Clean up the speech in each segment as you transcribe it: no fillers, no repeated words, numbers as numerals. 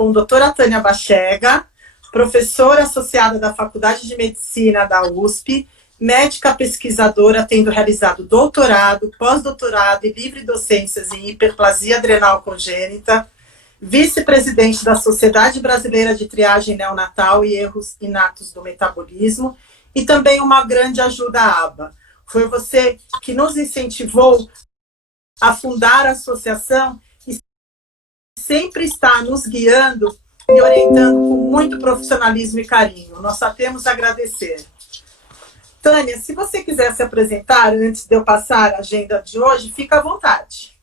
com a doutora Tânia Bachega, professora associada da Faculdade de Medicina da USP, médica pesquisadora, tendo realizado doutorado, pós-doutorado e livre docências em hiperplasia adrenal congênita, vice-presidente da Sociedade Brasileira de Triagem Neonatal e Erros Inatos do Metabolismo, e também uma grande ajuda à ABA. Foi você que nos incentivou a fundar a associação e sempre está nos guiando e orientando com muito profissionalismo e carinho. Nós só temos a agradecer. Tânia, se você quiser se apresentar antes de eu passar a agenda de hoje, fica à vontade.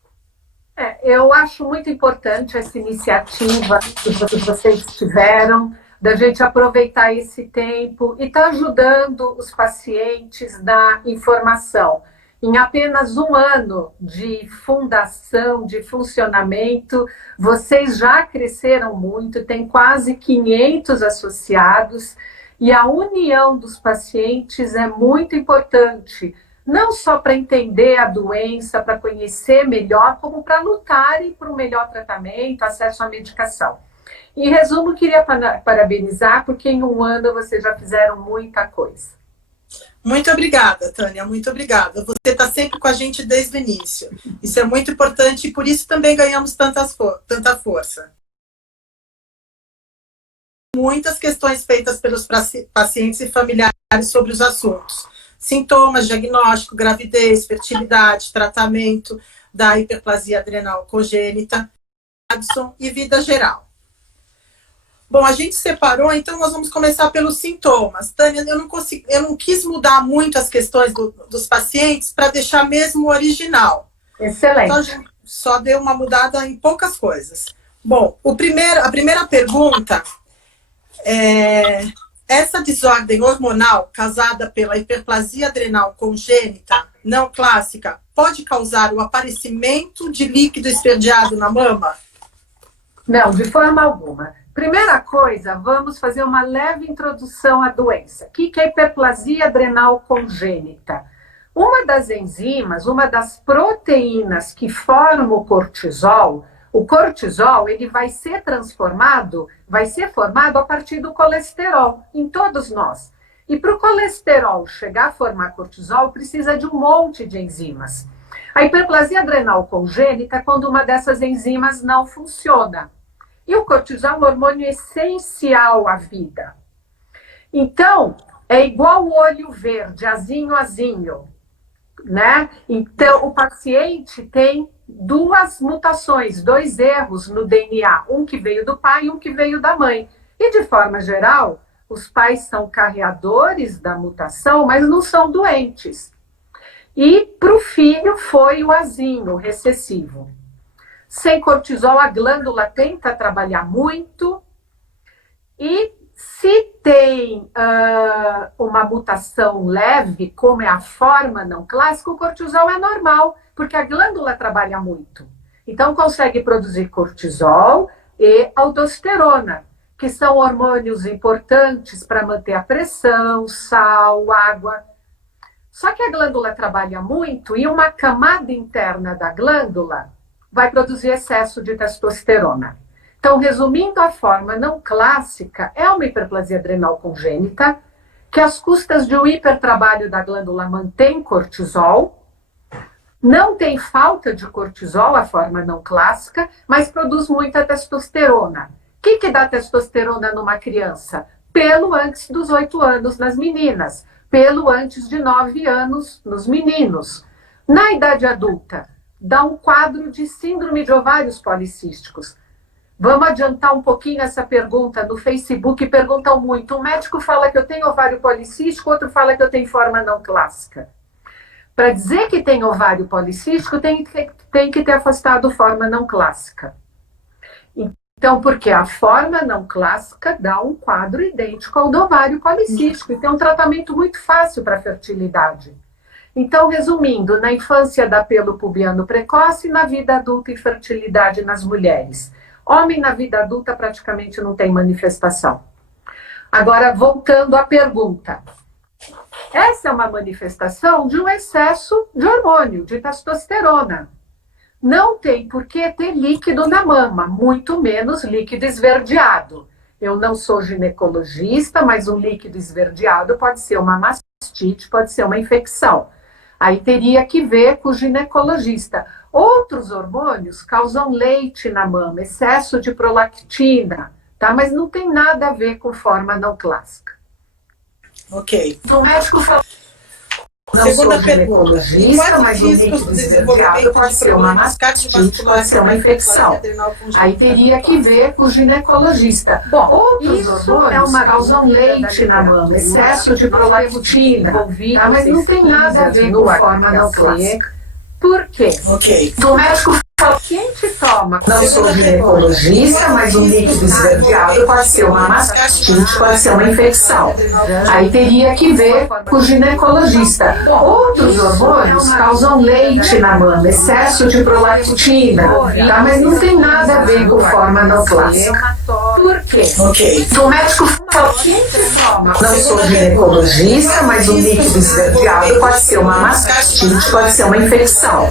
Eu acho muito importante essa iniciativa que vocês tiveram, da gente aproveitar esse tempo e estar ajudando os pacientes na informação. Em apenas um ano de fundação, de funcionamento, vocês já cresceram muito, tem quase 500 associados, e a união dos pacientes é muito importante, não só para entender a doença, para conhecer melhor, como para lutarem por um melhor tratamento, acesso à medicação. Em resumo, queria parabenizar, porque em um ano vocês já fizeram muita coisa. Muito obrigada, Tânia, muito obrigada. Você está sempre com a gente desde o início. Isso é muito importante e por isso também ganhamos tanta força. Muitas questões feitas pelos pacientes e familiares sobre os assuntos. Sintomas, diagnóstico, gravidez, fertilidade, tratamento da hiperplasia adrenal congênita, Addison e vida geral. Bom, a gente separou, então nós vamos começar pelos sintomas. Tânia, eu não quis mudar muito as questões dos pacientes para deixar mesmo o original. Excelente. Então, a gente só deu uma mudada em poucas coisas. Bom, a primeira pergunta é: essa desordem hormonal causada pela hiperplasia adrenal congênita não clássica pode causar o aparecimento de líquido esverdeado na mama? Não, de forma alguma. Primeira coisa, vamos fazer uma leve introdução à doença. O que é hiperplasia adrenal congênita? Uma das enzimas, uma das proteínas que formam o cortisol ele vai ser transformado, vai ser formado a partir do colesterol, em todos nós. E para o colesterol chegar a formar cortisol, precisa de um monte de enzimas. A hiperplasia adrenal congênita é quando uma dessas enzimas não funciona. E o cortisol é um hormônio essencial à vida. Então, é igual o olho verde, azinho, né? Então, o paciente tem duas mutações, dois erros no DNA, um que veio do pai e um que veio da mãe. E, de forma geral, os pais são carreadores da mutação, mas não são doentes. E para o filho foi o azinho, o recessivo. Sem cortisol, a glândula tenta trabalhar muito. E se tem uma mutação leve, como é a forma não clássica, o cortisol é normal, porque a glândula trabalha muito. Então, consegue produzir cortisol e aldosterona, que são hormônios importantes para manter a pressão, sal, água. Só que a glândula trabalha muito e uma camada interna da glândula vai produzir excesso de testosterona. Então, resumindo, a forma não clássica é uma hiperplasia adrenal congênita, que às custas de um hipertrabalho da glândula mantém cortisol, não tem falta de cortisol, a forma não clássica, mas produz muita testosterona. O que dá testosterona numa criança? Pelo antes dos 8 anos nas meninas, pelo antes de 9 anos nos meninos. Na idade adulta, dá um quadro de síndrome de ovários policísticos. Vamos adiantar um pouquinho essa pergunta. No Facebook perguntam muito. Um médico fala que eu tenho ovário policístico, outro fala que eu tenho forma não clássica. Para dizer que tem ovário policístico, tem que ter afastado forma não clássica. Então, porque a forma não clássica dá um quadro idêntico ao do ovário policístico. E tem um tratamento muito fácil para a fertilidade. Então, resumindo, na infância dá pelo pubiano precoce, na vida adulta infertilidade nas mulheres. Homem na vida adulta praticamente não tem manifestação. Agora, voltando à pergunta. Essa é uma manifestação de um excesso de hormônio, de testosterona. Não tem por que ter líquido na mama, muito menos líquido esverdeado. Eu não sou ginecologista, mas um líquido esverdeado pode ser uma mastite, pode ser uma infecção. Aí teria que ver com o ginecologista. Outros hormônios causam leite na mama, excesso de prolactina, tá? Mas não tem nada a ver com forma não clássica. Ok. O médico falou. Não Segunda sou pergunta. ginecologista, mas o líquido esverdeado pode ser uma mastite, pode ser uma infecção. Aí teria que ver com o ginecologista. Bom, outros hormônios causam leite na mama, excesso de prolactina, tá? Mas não tem nada a ver com forma não clássica. Por quê? Ok. O médico falou, quem te toma? Não sou ginecologista, mas um líquido esverdeado pode ser uma mastite, pode ser uma infecção. Aí teria que ver com o ginecologista. Outros hormônios causam leite na mama, excesso de prolactina, tá? Mas não tem nada a ver com forma não clássica. Por quê? Ok. O médico falou, quem te toma? Não sou ginecologista, mas um líquido esverdeado pode ser uma mastite, pode ser uma infecção.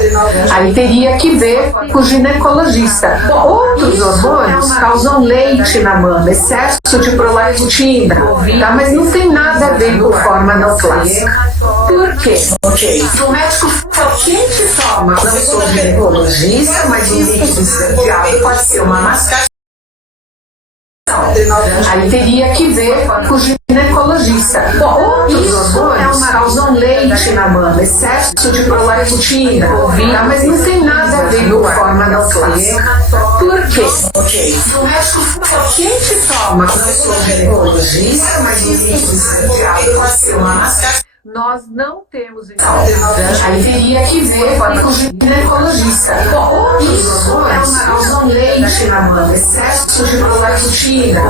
Aí teria que ver com o ginecologista. Outros hormônios causam leite na mama, excesso de prolactina, tá? Mas não tem nada a ver com forma não clássica. Por quê? Ok. O médico falou, quem te toma? Não sou ginecologista, mas um líquido esverdeado pode ser uma mastite. Aí teria que ver com o ginecologista. Outros hormônios causam leite na mama, excesso de prolactina, tá? Mas não tem nada a ver com forma não clássica. Por quê? Ok. O médico falou, quem te toma? Não sou ginecologista, mas um líquido esverdeado pode ser uma mastite. Nós não temos aí teria que ver com o ginecologista. Outros hormônios causam leite na mama, excesso de prolactina,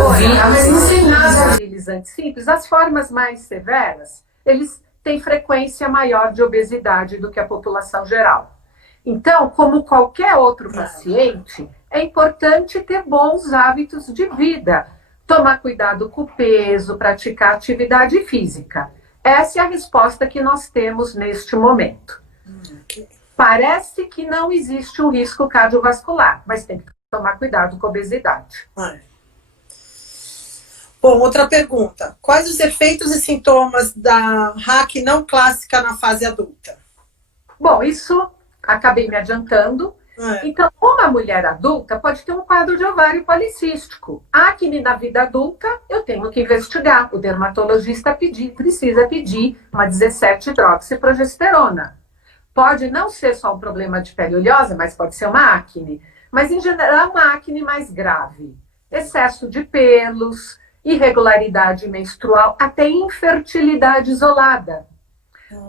mas não tem nada a ver. Fertilizantes simples, as formas mais severas, eles têm frequência maior de obesidade do que a população geral. Então, como qualquer outro paciente, é importante ter bons hábitos de vida, tomar cuidado com o peso, praticar atividade física. Essa é a resposta que nós temos neste momento. Parece que não existe um risco cardiovascular, mas tem que tomar cuidado com a obesidade. Bom, outra pergunta. Quais os efeitos e sintomas da RAC não clássica na fase adulta? Bom, isso acabei me adiantando. Então, uma mulher adulta pode ter um quadro de ovário policístico. Acne na vida adulta, eu tenho que investigar. O dermatologista precisa pedir uma 17-hidroxiprogesterona. Pode não ser só um problema de pele oleosa, mas pode ser uma acne. Mas, em geral, uma acne mais grave. Excesso de pelos, irregularidade menstrual, até infertilidade isolada.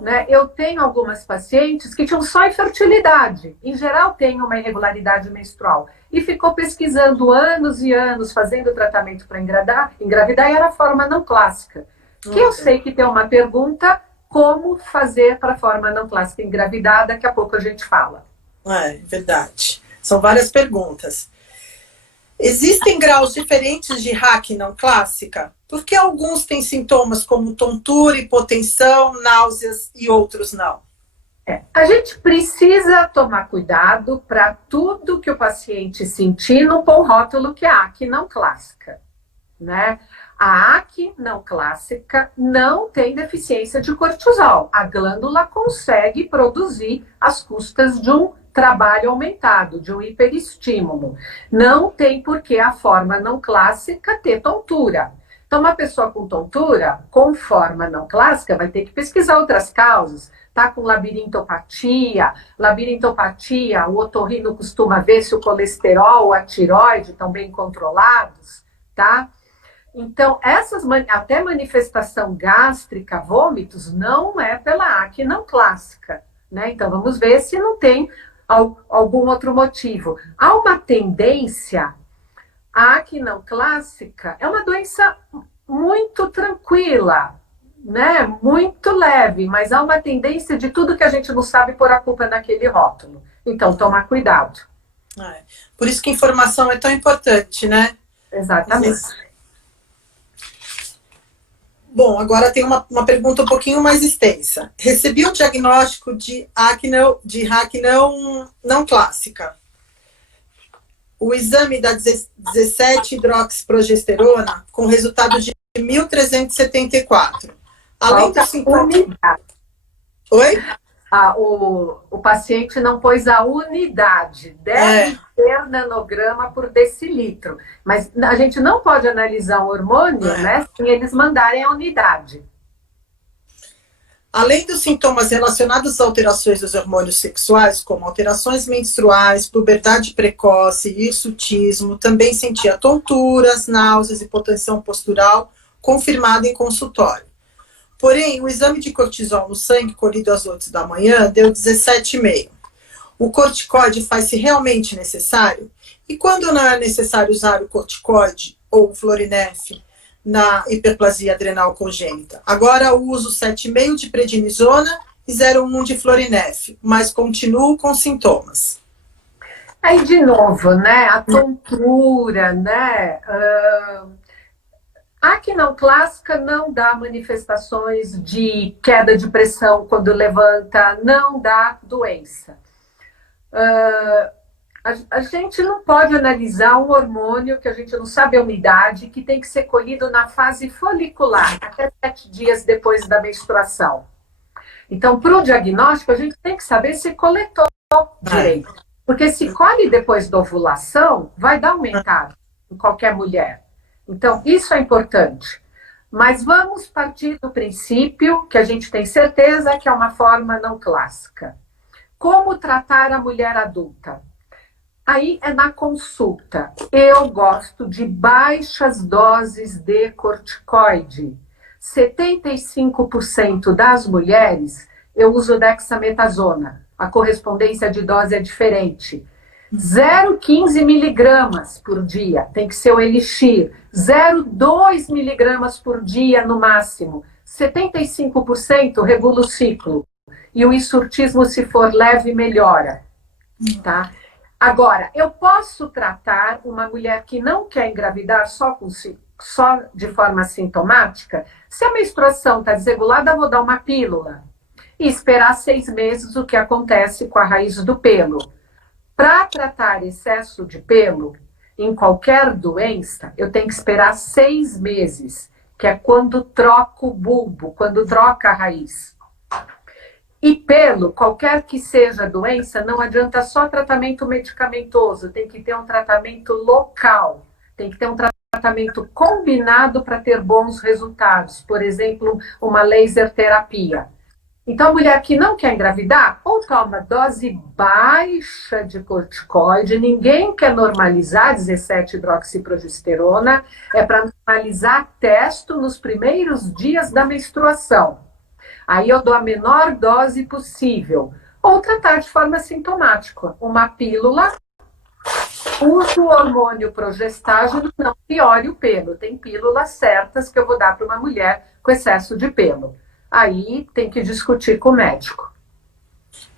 Né? Eu tenho algumas pacientes que tinham só infertilidade, em geral tem uma irregularidade menstrual, e ficou pesquisando anos e anos, fazendo tratamento para engravidar, e era a forma não clássica. Que eu sei que tem uma pergunta, como fazer para a forma não clássica engravidar, daqui a pouco a gente fala. É verdade, são várias perguntas. Existem graus diferentes de RAC não clássica? Por que alguns têm sintomas como tontura, hipotensão, náuseas e outros não? A gente precisa tomar cuidado para tudo que o paciente sentir não pôr o rótulo que é acne não clássica, né? A acne não clássica não tem deficiência de cortisol. A glândula consegue produzir às custas de um trabalho aumentado, de um hiperestímulo. Não tem por que a forma não clássica ter tontura. Então, uma pessoa com tontura, com forma não clássica, vai ter que pesquisar outras causas. Tá com labirintopatia, o otorrino costuma ver se o colesterol, a tireoide estão bem controlados, tá? Então, até manifestação gástrica, vômitos, não é pela acne não clássica, né? Então, vamos ver se não tem algum outro motivo. Há uma tendência, a acne não clássica é uma doença muito tranquila, né? Muito leve, mas há uma tendência de tudo que a gente não sabe pôr a culpa naquele rótulo. Então, tomar cuidado. Por isso que informação é tão importante, né? Exatamente. Bom, agora tem uma pergunta um pouquinho mais extensa. Recebi um diagnóstico de acne não clássica. O exame da 17-hidroxiprogesterona com resultado de 1.374. Além dos sintomas... Oi? O paciente não pôs a unidade, deve ter nanograma por decilitro, mas a gente não pode analisar o hormônio, né, sem eles mandarem a unidade. Além dos sintomas relacionados às alterações dos hormônios sexuais, como alterações menstruais, puberdade precoce, hirsutismo, também sentia tonturas, náuseas e hipotensão postural, confirmado em consultório. Porém, o exame de cortisol no sangue, colhido às 8 da manhã, deu 17,5. O corticoide faz-se realmente necessário? E quando não é necessário usar o corticoide ou o Florinef na hiperplasia adrenal congênita? Agora uso 7,5 de prednisona e 0,1 de Florinef, mas continuo com sintomas. Aí, de novo, né, a tontura, né... A acne não clássica não dá manifestações de queda de pressão quando levanta, não dá doença. A gente não pode analisar um hormônio que a gente não sabe a umidade, que tem que ser colhido na fase folicular, até 7 dias depois da menstruação. Então, para o diagnóstico, a gente tem que saber se coletou direito. Porque se colhe depois da ovulação, vai dar aumentado em qualquer mulher. Então, isso é importante. Mas vamos partir do princípio que a gente tem certeza que é uma forma não clássica. Como tratar a mulher adulta? Aí é na consulta. Eu gosto de baixas doses de corticoide. 75% das mulheres eu uso dexametasona. A correspondência de dose é diferente. 0,15 miligramas por dia, tem que ser o elixir. 0,2 miligramas por dia no máximo. 75% regula o ciclo. E o insurtismo, se for leve, melhora. Tá? Agora, eu posso tratar uma mulher que não quer engravidar só de forma sintomática? Se a menstruação está desregulada, eu vou dar uma pílula. E esperar 6 meses o que acontece com a raiz do pelo. Para tratar excesso de pelo, em qualquer doença, eu tenho que esperar 6 meses, que é quando troca o bulbo, quando troca a raiz. E pelo, qualquer que seja a doença, não adianta só tratamento medicamentoso, tem que ter um tratamento local, tem que ter um tratamento combinado para ter bons resultados, por exemplo, uma laser terapia. Então, a mulher que não quer engravidar, ou toma dose baixa de corticoide, ninguém quer normalizar 17-hidroxiprogesterona, é para normalizar testo nos primeiros dias da menstruação. Aí eu dou a menor dose possível. Ou tratar de forma sintomática, uma pílula, uso o hormônio progestágeno, não piore o pelo. Tem pílulas certas que eu vou dar para uma mulher com excesso de pelo. Aí tem que discutir com o médico.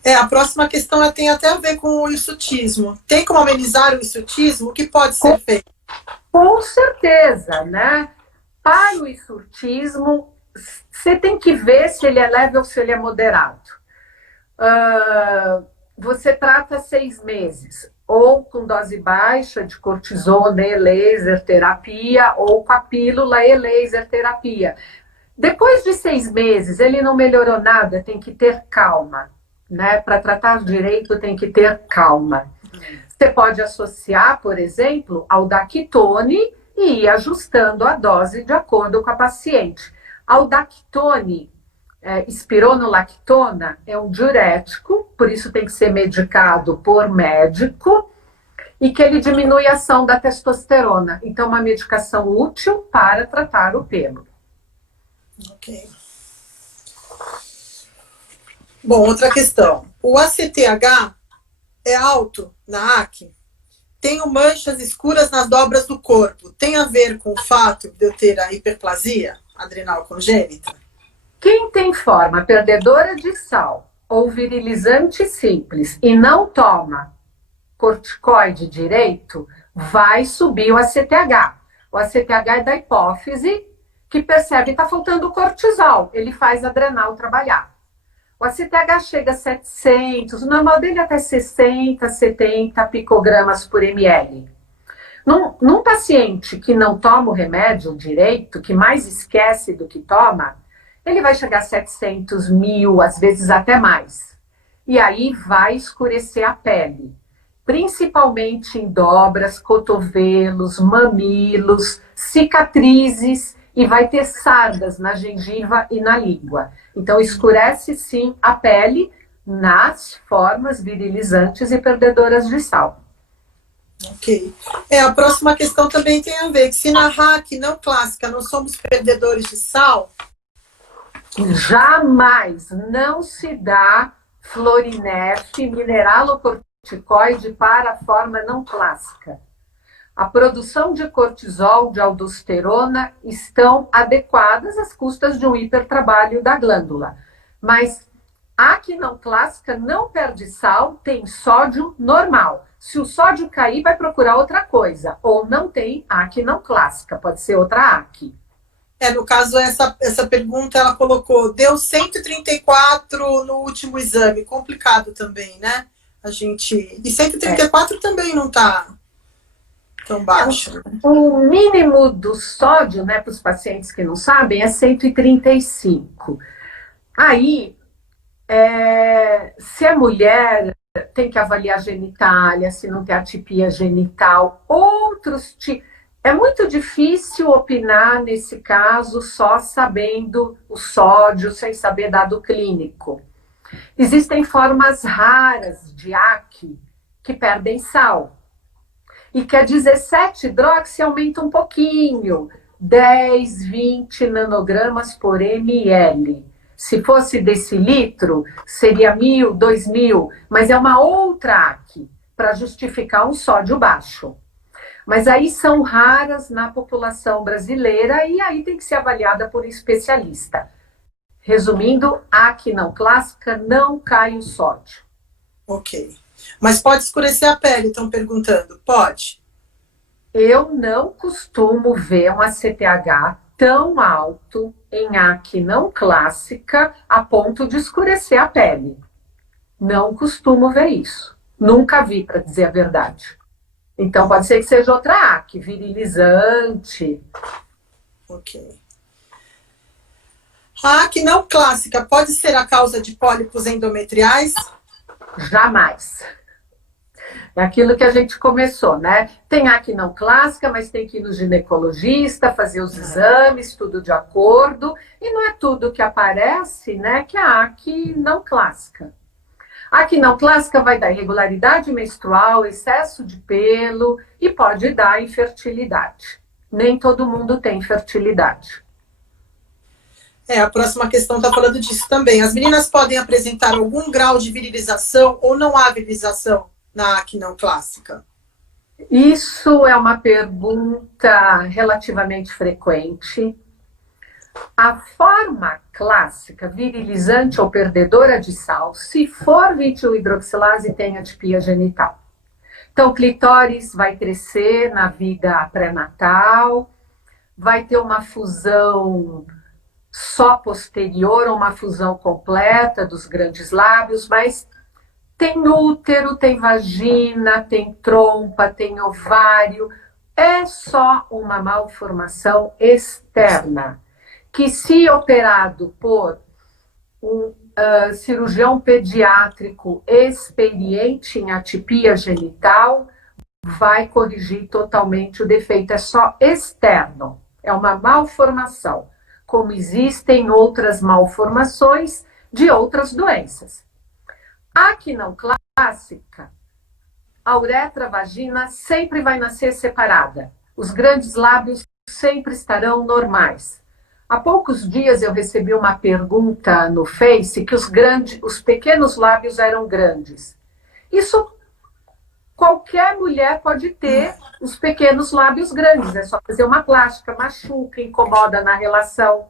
A próxima questão tem até a ver com o hirsutismo. Tem como amenizar o hirsutismo? O que pode ser feito? Com certeza, né? Para o hirsutismo, você tem que ver se ele é leve ou se ele é moderado. Você trata 6 meses, ou com dose baixa de cortisona e laser terapia, ou com a pílula e laser terapia. Depois de 6 meses, ele não melhorou nada, tem que ter calma, né? Para tratar direito, tem que ter calma. Você pode associar, por exemplo, ao Dactone e ir ajustando a dose de acordo com a paciente. Ao Dactone, espironolactona, é um diurético, por isso tem que ser medicado por médico, e que ele diminui a ação da testosterona. Então, uma medicação útil para tratar o pelo. Ok. Bom, outra questão. O ACTH é alto na acne? Tenho manchas escuras nas dobras do corpo. Tem a ver com o fato de eu ter a hiperplasia adrenal congênita? Quem tem forma perdedora de sal ou virilizante simples e não toma corticoide direito, vai subir o ACTH. O ACTH é da hipófise que percebe que está faltando cortisol, ele faz a adrenal trabalhar. O ACTH chega a 700, o normal dele é até 60, 70 picogramas por ml. Num paciente que não toma o remédio direito, que mais esquece do que toma, ele vai chegar a 700, 1000, às vezes até mais. E aí vai escurecer a pele, principalmente em dobras, cotovelos, mamilos, cicatrizes, e vai ter sardas na gengiva e na língua. Então, escurece sim a pele nas formas virilizantes e perdedoras de sal. Ok. A próxima questão também tem a ver, que se na RAC não clássica não somos perdedores de sal... Jamais não se dá Florinef, mineralocorticoide para a forma não clássica. A produção de cortisol, de aldosterona, estão adequadas às custas de um hipertrabalho da glândula. Mas a que não clássica não perde sal, tem sódio normal. Se o sódio cair, vai procurar outra coisa. Ou não tem a que não clássica, pode ser outra AQ. No caso, essa pergunta ela colocou, deu 134 no último exame, complicado também, né? E 134 também não está tão baixo. O mínimo do sódio, né, para os pacientes que não sabem, é 135. Aí, se é mulher, tem que avaliar a genitália, se não tem atipia genital, outros tipos. É muito difícil opinar nesse caso só sabendo o sódio, sem saber dado clínico. Existem formas raras de AQ que perdem sal. E que a 17-hidroxi aumenta um pouquinho, 10, 20 nanogramas por ml. Se fosse decilitro, seria 1000, 2000, mas é uma outra AQ para justificar um sódio baixo. Mas aí são raras na população brasileira e aí tem que ser avaliada por um especialista. Resumindo, a que não clássica não cai o sódio. Ok. Mas pode escurecer a pele, estão perguntando. Pode? Eu não costumo ver um ACTH tão alto em AQ não clássica a ponto de escurecer a pele. Não costumo ver isso. Nunca vi, para dizer a verdade. Então, pode ser que seja outra AQ, virilizante. Ok. A AQ não clássica pode ser a causa de pólipos endometriais? Jamais. É aquilo que a gente começou, né? Tem AQ não clássica, mas tem que ir no ginecologista, fazer os exames, tudo de acordo. E não é tudo que aparece, né, que é a AQ não clássica. A AQ não clássica vai dar irregularidade menstrual, excesso de pelo e pode dar infertilidade. Nem todo mundo tem fertilidade. A próxima questão está falando disso também. As meninas podem apresentar algum grau de virilização ou não há virilização na AQ não clássica? Isso é uma pergunta relativamente frequente. A forma clássica, virilizante ou perdedora de sal, se for 21-hidroxilase, tem atipia genital. Então, o clitóris vai crescer na vida pré-natal, vai ter uma fusão só posterior ou uma fusão completa dos grandes lábios, mas tem útero, tem vagina, tem trompa, tem ovário. É só uma malformação externa, que se operado por um cirurgião pediátrico experiente em atipia genital, vai corrigir totalmente o defeito. É só externo, é uma malformação, como existem outras malformações de outras doenças. A AQ não clássica, a uretra, a vagina sempre vai nascer separada. Os grandes lábios sempre estarão normais. Há poucos dias eu recebi uma pergunta no Face que os pequenos lábios eram grandes. Isso qualquer mulher pode ter os pequenos lábios grandes. É só fazer uma plástica, machuca, incomoda na relação.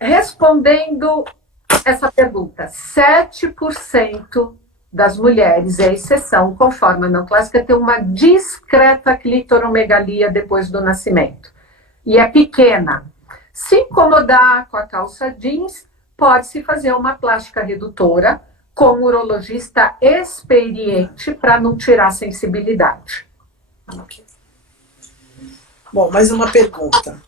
Respondendo essa pergunta, 7% das mulheres, é exceção, com forma não clássica, tem uma discreta clitoromegalia depois do nascimento. e é pequena. Se incomodar com a calça jeans, pode-se fazer uma plástica redutora com um urologista experiente para não tirar a sensibilidade. Ok. Bom, mais uma pergunta.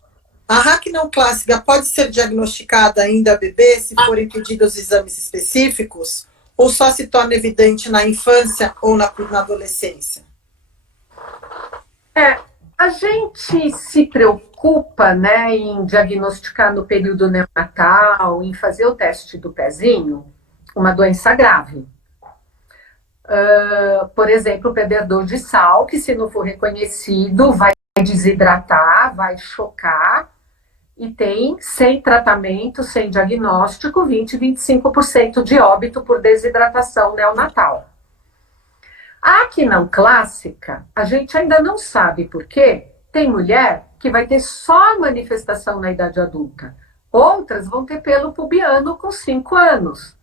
A RAC não clássica pode ser diagnosticada ainda bebê se forem pedidos exames específicos? Ou só se torna evidente na infância ou na adolescência? A gente se preocupa, né, em diagnosticar no período neonatal, em fazer o teste do pezinho, uma doença grave. Por exemplo, o perdedor de sal, que se não for reconhecido, vai desidratar, vai chocar, e tem, sem tratamento, sem diagnóstico, 20-25% de óbito por desidratação neonatal. A acne não clássica, a gente ainda não sabe por quê. Tem mulher que vai ter só manifestação na idade adulta. Outras vão ter pelo pubiano com 5 anos.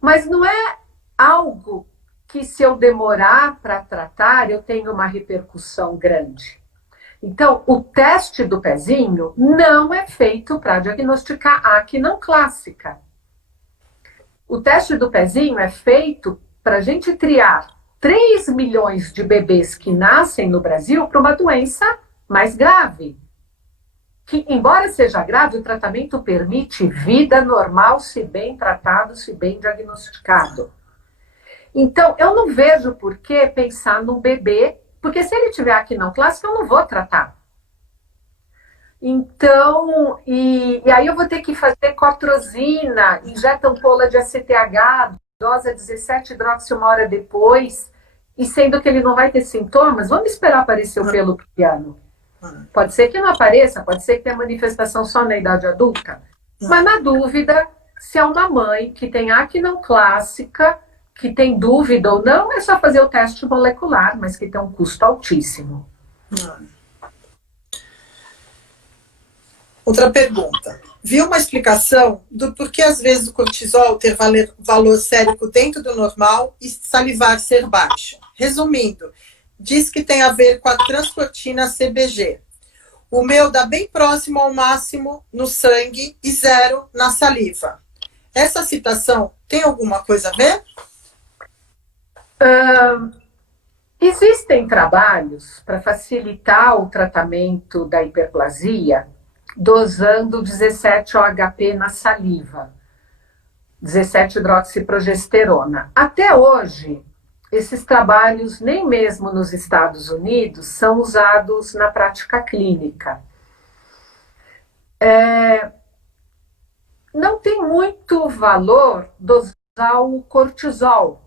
Mas não é algo que, se eu demorar para tratar, eu tenho uma repercussão grande. Então, o teste do pezinho não é feito para diagnosticar acne não clássica. O teste do pezinho é feito para a gente triar 3 milhões de bebês que nascem no Brasil para uma doença mais grave. Que, embora seja grave, o tratamento permite vida normal, se bem tratado, se bem diagnosticado. Então, eu não vejo por que pensar num bebê, porque se ele tiver acne não clássica, eu não vou tratar. Então, e aí eu vou ter que fazer cortrosina, injeta ampola de ACTH, dosa 17-hidroxi 1 hora depois, e sendo que ele não vai ter sintomas, vamos esperar aparecer o pelo pubiano. Pode ser que não apareça, pode ser que tenha manifestação só na idade adulta, mas na dúvida, se é uma mãe que tem acne não clássica, que tem dúvida ou não, é só fazer o teste molecular, mas que tem um custo altíssimo. Outra pergunta. Vi uma explicação do porquê às vezes o cortisol ter valor sérico dentro do normal e salivar ser baixo. Resumindo, diz que tem a ver com a transcortina CBG. O meu dá bem próximo ao máximo no sangue e 0 na saliva. Essa citação tem alguma coisa a ver? Existem trabalhos para facilitar o tratamento da hiperplasia dosando 17-OHP na saliva, 17-hidroxiprogesterona. Até hoje, esses trabalhos, nem mesmo nos Estados Unidos, são usados na prática clínica. Não tem muito valor dosar o cortisol.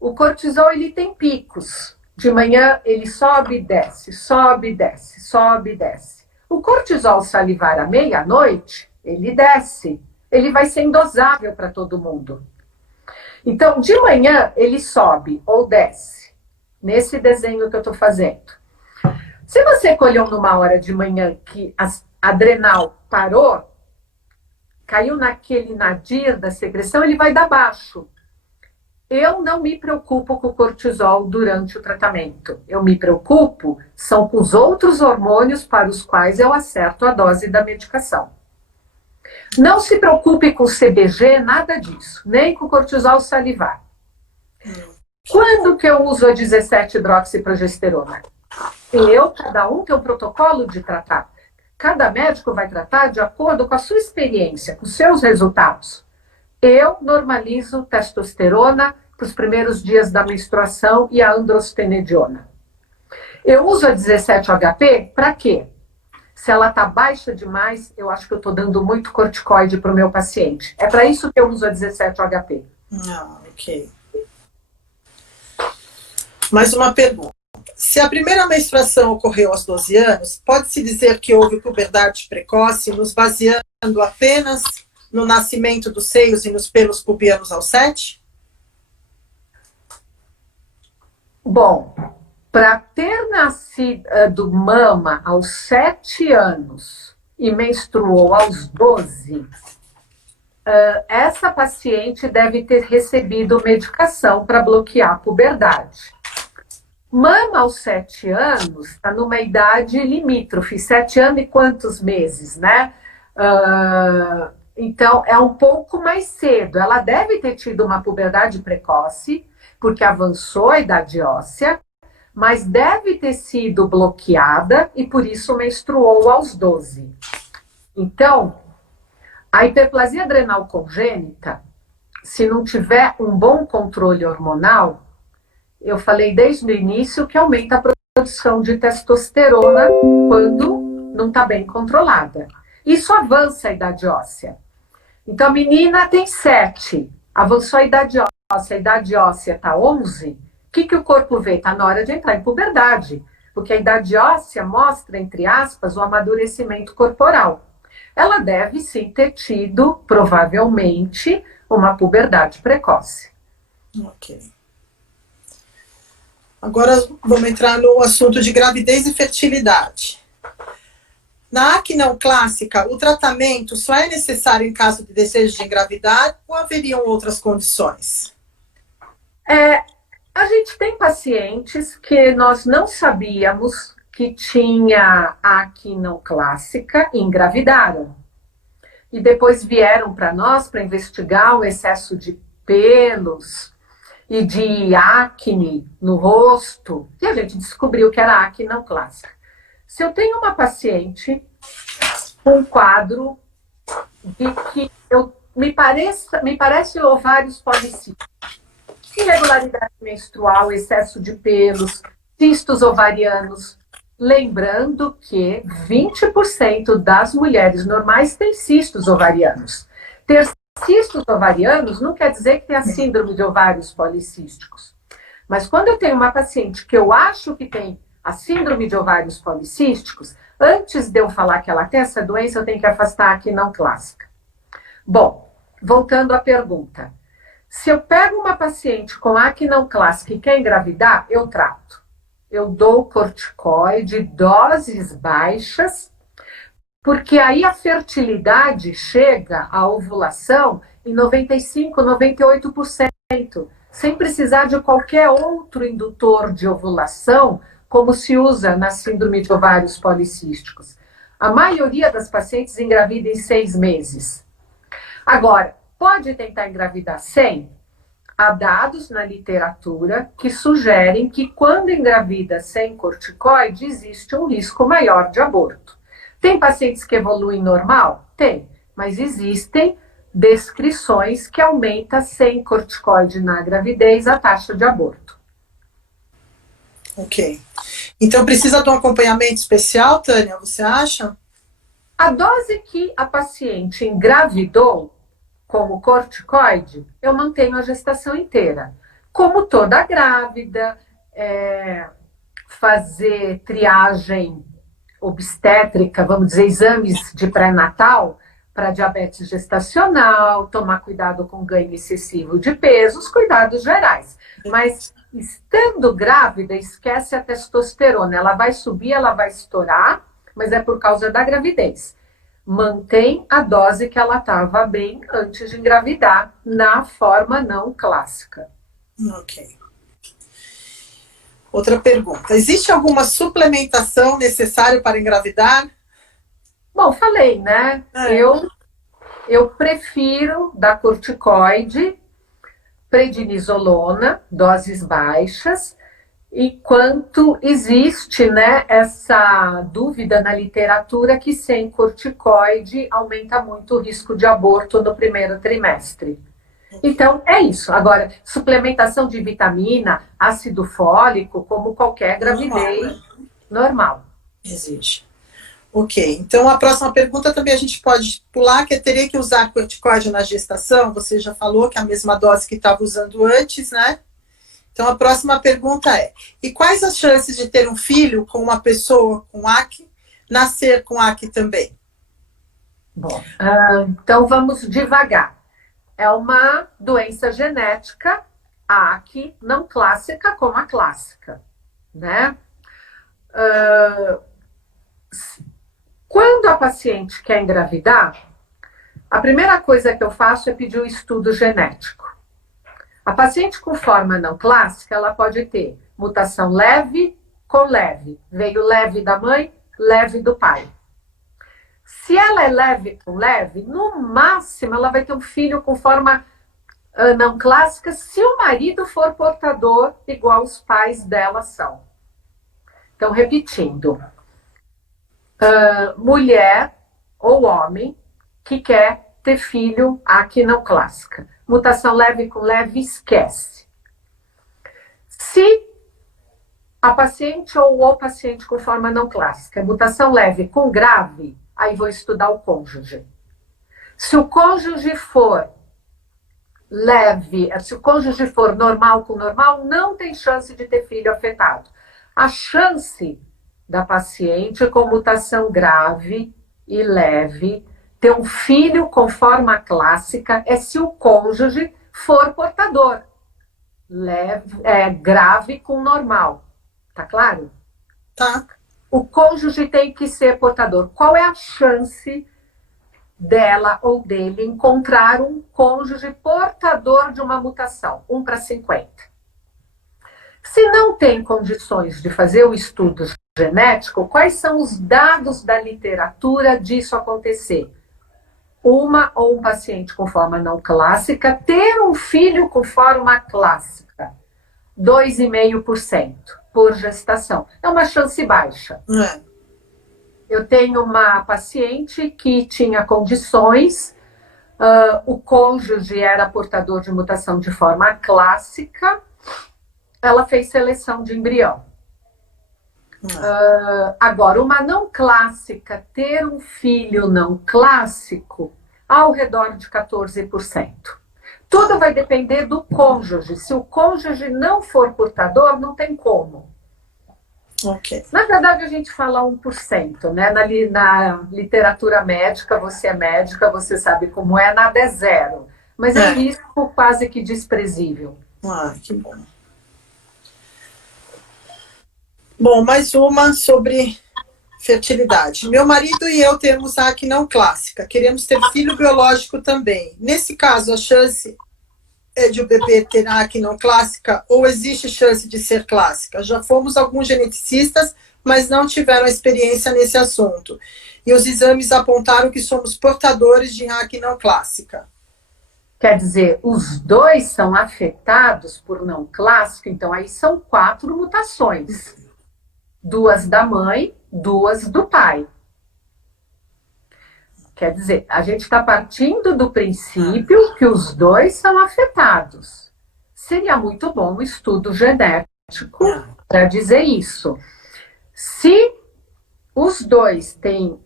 O cortisol, ele tem picos. De manhã ele sobe e desce, sobe e desce, sobe e desce. O cortisol salivar à meia-noite, ele desce. Ele vai ser indosável para todo mundo. Então, de manhã ele sobe ou desce. Nesse desenho que eu estou fazendo. Se você colheu numa hora de manhã que a adrenal parou, caiu naquele nadir da secreção, ele vai dar baixo. Eu não me preocupo com o cortisol durante o tratamento. Eu me preocupo são com os outros hormônios para os quais eu acerto a dose da medicação. Não se preocupe com o CBG, nada disso, nem com o cortisol salivar. Quando que eu uso a 17-hidroxiprogesterona? Cada um tem um protocolo de tratar. Cada médico vai tratar de acordo com a sua experiência, com os seus resultados. Eu normalizo testosterona para os primeiros dias da menstruação e a androstenediona. Eu uso a 17-HP para quê? Se ela está baixa demais, eu acho que eu estou dando muito corticoide para o meu paciente. É para isso que eu uso a 17-HP. Ok. Mais uma pergunta. Se a primeira menstruação ocorreu aos 12 anos, pode-se dizer que houve puberdade precoce, nos baseando apenas no nascimento dos seios e nos pelos pubianos aos 7? Bom, para ter nascido mama aos 7 anos e menstruou aos 12, essa paciente deve ter recebido medicação para bloquear a puberdade. Mama aos 7 anos está numa idade limítrofe, 7 anos e quantos meses, né? Então, é um pouco mais cedo. Ela deve ter tido uma puberdade precoce, porque avançou a idade óssea, mas deve ter sido bloqueada e por isso menstruou aos 12. Então, a hiperplasia adrenal congênita, se não tiver um bom controle hormonal, eu falei desde o início que aumenta a produção de testosterona quando não está bem controlada. Isso avança a idade óssea. Então, a menina tem 7, avançou a idade óssea está 11, o que o corpo vê? Está na hora de entrar em puberdade, porque a idade óssea mostra, entre aspas, o amadurecimento corporal. Ela deve sim ter tido, provavelmente, uma puberdade precoce. Ok. Agora vamos entrar no assunto de gravidez e fertilidade. Na acne não clássica, o tratamento só é necessário em caso de desejo de engravidar ou haveriam outras condições? A gente tem pacientes que nós não sabíamos que tinha acne não clássica e engravidaram. E depois vieram para nós para investigar o excesso de pelos e de acne no rosto, e a gente descobriu que era acne não clássica. Se eu tenho uma paciente com um quadro de que me parece ovários policísticos, irregularidade menstrual, excesso de pelos, cistos ovarianos, lembrando que 20% das mulheres normais têm cistos ovarianos. Ter cistos ovarianos não quer dizer que tem a síndrome de ovários policísticos. Mas quando eu tenho uma paciente que eu acho que tem a síndrome de ovários policísticos, antes de eu falar que ela tem essa doença, eu tenho que afastar a acne não clássica. Bom, voltando à pergunta. Se eu pego uma paciente com acne não clássica e quer engravidar, eu trato. Eu dou corticoide, doses baixas, porque aí a fertilidade chega à ovulação em 95%, 98%, sem precisar de qualquer outro indutor de ovulação, como se usa na síndrome de ovários policísticos. A maioria das pacientes engravida em 6 meses. Agora, pode tentar engravidar sem? Há dados na literatura que sugerem que quando engravida sem corticoide, existe um risco maior de aborto. Tem pacientes que evoluem normal? Tem, mas existem descrições que aumenta sem corticoide na gravidez a taxa de aborto. Ok. Então precisa de um acompanhamento especial, Tânia, você acha? A dose que a paciente engravidou com o corticoide, eu mantenho a gestação inteira. Como toda grávida, fazer triagem obstétrica, vamos dizer, exames de pré-natal para diabetes gestacional, tomar cuidado com ganho excessivo de peso, os cuidados gerais. Mas estando grávida, esquece a testosterona. Ela vai subir, ela vai estourar, mas é por causa da gravidez. Mantém a dose que ela estava bem antes de engravidar, na forma não clássica. Ok. Outra pergunta. Existe alguma suplementação necessária para engravidar? Bom, falei, né? Eu prefiro dar corticoide, prednisolona, doses baixas, enquanto existe, né, essa dúvida na literatura que sem corticoide aumenta muito o risco de aborto no primeiro trimestre. Então, é isso. Agora, suplementação de vitamina, ácido fólico, como qualquer gravidez normal. Existe. Ok. Então, a próxima pergunta também a gente pode pular, que teria que usar corticoide na gestação. Você já falou que é a mesma dose que estava usando antes, né? Então, a próxima pergunta é: e quais as chances de ter um filho com uma pessoa com acne, nascer com acne também? Bom, então vamos devagar. É uma doença genética, a acne não clássica como a clássica, né? Quando a paciente quer engravidar, a primeira coisa que eu faço é pedir um estudo genético. A paciente com forma não clássica, ela pode ter Mutação leve com leve. Veio leve da mãe, leve do pai. Se ela é leve com leve, no máximo ela vai ter um filho com forma não clássica, se o marido for portador, igual os pais dela são. Então, repetindo. Mulher ou homem que quer ter filho aqui não clássica. Mutação leve com leve, esquece. Se a paciente ou o paciente com forma não clássica, mutação leve com grave, aí vou estudar o cônjuge. Se o cônjuge for leve, se o cônjuge for normal com normal, não tem chance de ter filho afetado. A chance da paciente com mutação grave e leve ter um filho com forma clássica é se o cônjuge for portador. Grave com normal. Tá claro? Tá. O cônjuge tem que ser portador. Qual é a chance dela ou dele encontrar um cônjuge portador de uma mutação? 1 para 50. Se não tem condições de fazer o estudo genético, quais são os dados da literatura disso acontecer? Uma ou um paciente com forma não clássica ter um filho com forma clássica. 2,5% por gestação. É uma chance baixa. Eu tenho uma paciente que tinha condições, o cônjuge era portador de mutação de forma clássica, ela fez seleção de embrião. Agora, uma não clássica ter um filho não clássico, ao redor de 14%. Tudo vai depender do cônjuge. Se o cônjuge não for portador, não tem como. Ok. Na verdade, a gente fala 1%, né? Na literatura médica, você é médica, você sabe como é, nada é zero. Mas é um risco quase que desprezível. Que bom. Bom, mais uma sobre fertilidade. Meu marido e eu temos a acne não clássica. Queremos ter filho biológico também. Nesse caso, a chance é de o bebê ter a acne não clássica ou existe chance de ser clássica? Já fomos alguns geneticistas, mas não tiveram experiência nesse assunto. E os exames apontaram que somos portadores de acne não clássica. Quer dizer, os dois são afetados por não clássico, então aí são 4 mutações. 2 da mãe, 2 do pai. Quer dizer, a gente está partindo do princípio que os dois são afetados. Seria muito bom um estudo genético para dizer isso. Se os dois têm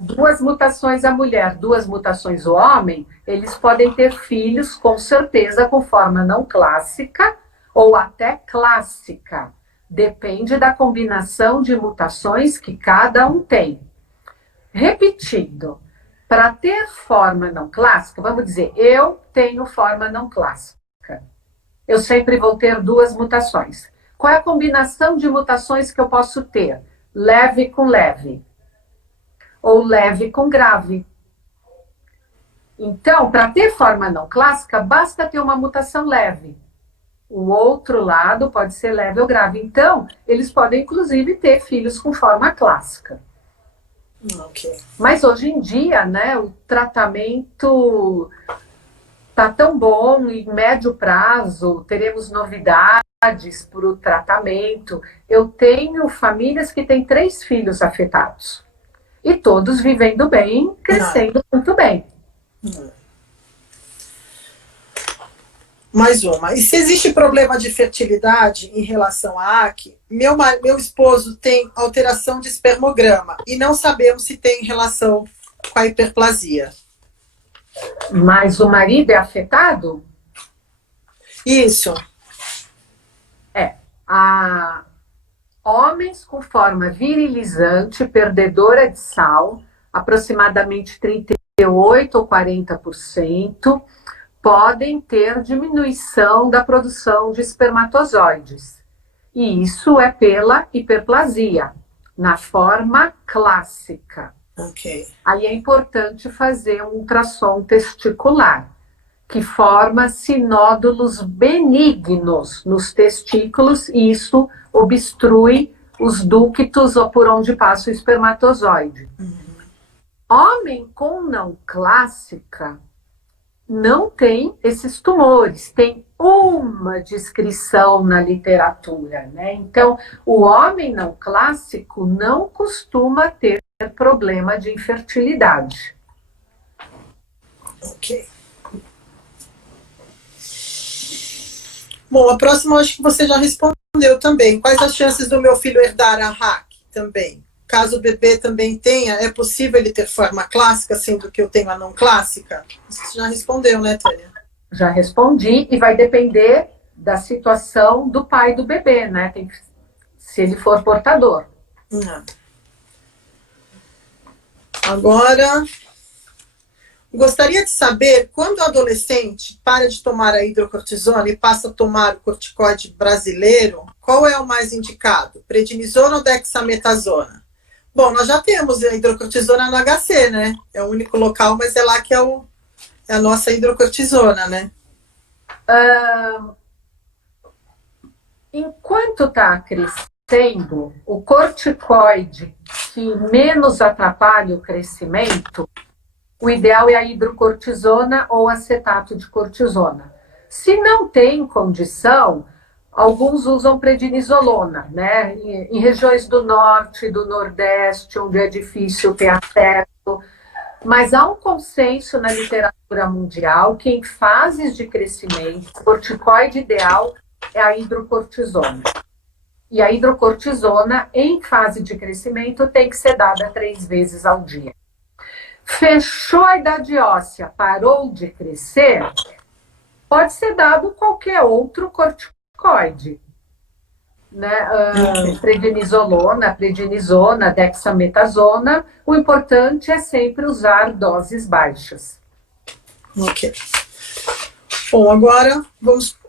2 mutações a mulher, 2 mutações o homem, eles podem ter filhos com certeza com forma não clássica ou até clássica. Depende da combinação de mutações que cada um tem. Repetindo, para ter forma não clássica, vamos dizer, eu tenho forma não clássica. Eu sempre vou ter 2 mutações. Qual é a combinação de mutações que eu posso ter? Leve com leve. Ou leve com grave. Então, para ter forma não clássica, basta ter uma mutação leve. O outro lado pode ser leve ou grave. Então, eles podem, inclusive, ter filhos com forma clássica. Okay. Mas hoje em dia, né, o tratamento está tão bom, em médio prazo, teremos novidades para o tratamento. Eu tenho famílias que têm 3 filhos afetados. E todos vivendo bem, crescendo muito bem. Mais uma. E se existe problema de fertilidade em relação à acne, meu esposo tem alteração de espermograma e não sabemos se tem relação com a hiperplasia. Mas o marido é afetado? Isso. Homens com forma virilizante, perdedora de sal, aproximadamente 38% ou 40%, podem ter diminuição da produção de espermatozoides. E isso é pela hiperplasia, na forma clássica. Ok. Aí é importante fazer um ultrassom testicular, que forma sinódulos benignos nos testículos e isso obstrui os ductos ou por onde passa o espermatozoide. Homem com não clássica não tem esses tumores, tem uma descrição na literatura, né? Então, o homem não clássico não costuma ter problema de infertilidade. Ok. Bom, a próxima acho que você já respondeu também. Quais as chances do meu filho herdar a RAC também? Caso o bebê também tenha, é possível ele ter forma clássica, sendo que eu tenho a não clássica? Você já respondeu, né, Tânia? Já respondi, e vai depender da situação do pai do bebê, né? Se ele for portador. Agora, gostaria de saber quando o adolescente para de tomar a hidrocortisona e passa a tomar o corticoide brasileiro, qual é o mais indicado? Prednisona ou dexametasona? Bom, nós já temos a hidrocortisona no HC, né? É o único local, mas é lá que é a nossa hidrocortisona, né? Enquanto está crescendo, o corticoide que menos atrapalha o crescimento, o ideal é a hidrocortisona ou acetato de cortisona. Se não tem condição, alguns usam prednisolona, né? Em regiões do norte, do nordeste, onde é difícil ter acesso. Mas há um consenso na literatura mundial que em fases de crescimento, o corticoide ideal é a hidrocortisona. E a hidrocortisona, em fase de crescimento, tem que ser dada 3 vezes ao dia. Fechou a idade óssea, parou de crescer, pode ser dado qualquer outro corticoide. Né? Prednisona, dexametasona, o importante é sempre usar doses baixas. Ok. Bom, agora vamos...